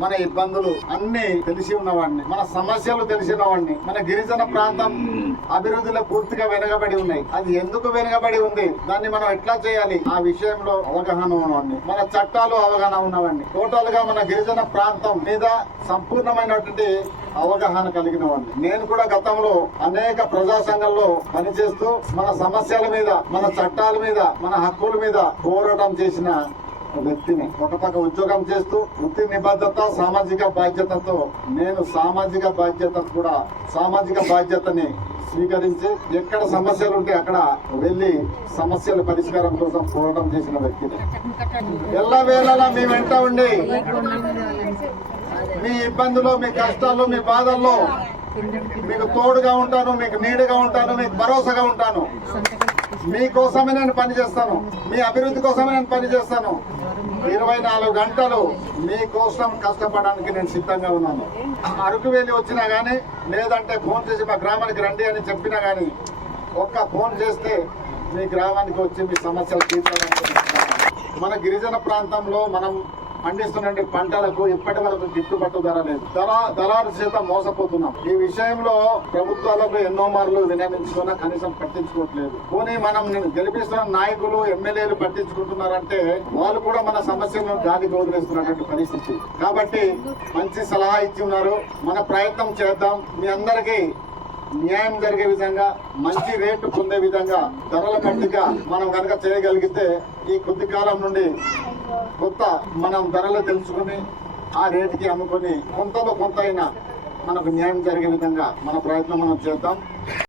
మన ఇబ్బందులు అన్ని తెలిసి ఉన్నవాడిని మన సమస్యలు తెలిసిన వాడిని మన గిరిజన ప్రాంతం అభివృద్ధిలో పూర్తిగా వెనకబడి ఉన్నాయి. అది ఎందుకు వెనకబడి ఉంది? దాన్ని మనం ఎట్లా చేయాలి? ఆ విషయంలో అవగాహన ఉన్నవాడిని మన చట్టాలు అవగాహన ఉన్నవాడిని టోటల్గా మన గిరిజన ప్రాంతం మీద సంపూర్ణమైనటువంటి అవగాహన కలిగిన వాడిని. నేను కూడా గతంలో అనేక ప్రజా సంఘాల్లో పనిచేస్తూ మన సమస్యల మీద మన చట్టాల మీద మన హక్కుల మీద పోరాటం చేసిన వ్యక్తిని. ఒక పక్క ఉద్యోగం చేస్తూ వృత్తి నిబద్ధత సామాజిక బాధ్యతతో నేను సామాజిక బాధ్యత కూడా సామాజిక బాధ్యతని స్వీకరించి ఎక్కడ సమస్యలు ఉంటే అక్కడ వెళ్ళి సమస్యల పరిష్కారం కోసం పోరాటం చేసిన వ్యక్తిని. ఎల్లవేళలా మీ వెంట ఉండి మీ ఇబ్బందులు మీ కష్టాలు మీ బాధల్లో మీకు తోడుగా ఉంటాను మీకు నీడుగా ఉంటాను మీకు భరోసాగా ఉంటాను. మీకోసమే నేను పనిచేస్తాను. మీ అభివృద్ధి కోసమే నేను పనిచేస్తాను. ఇరవై నాలుగు గంటలు మీకోసం కష్టపడడానికి నేను సిద్ధంగా ఉన్నాను. అరకు వెళ్ళి వచ్చినా కానీ లేదంటే ఫోన్ చేసి మా గ్రామానికి రండి అని చెప్పినా కానీ ఒక్క ఫోన్ చేస్తే మీ గ్రామానికి వచ్చి మీ సమస్యలు తీర్చాలనుకుంటున్నాను. మన గిరిజన ప్రాంతంలో మనం పండిస్తున్న పంటలకు ఇప్పటి వరకు గిట్టుబాటు ధర లేదు. ధర దళారు చేత మోసపోతున్నాం. ఈ విషయంలో ప్రభుత్వాలకు ఎన్నో మార్లు వినియోగించుకున్నా కనీసం పట్టించుకోవట్లేదు. పోనీ మనం గెలిపిస్తున్న నాయకులు ఎమ్మెల్యేలు పట్టించుకుంటున్నారంటే వాళ్ళు కూడా మన సమస్యలను గాలికి వదిలేస్తున్నటువంటి పరిస్థితి. కాబట్టి మంచి సలహా ఇచ్చి ఉన్నారు. మన ప్రయత్నం చేద్దాం. మీ అందరికీ న్యాయం జరిగే విధంగా మంచి రేటు పొందే విధంగా ధరల కట్టుగా మనం కనుక చేయగలిగితే ఈ కొద్ది కాలం నుండి కొత్త మనం ధరలు తెలుసుకుని ఆ రేటుకి అమ్ముకొని కొంతలో కొంత అయినా మనకు న్యాయం జరిగే విధంగా మన ప్రయత్నం మనం చేద్దాం.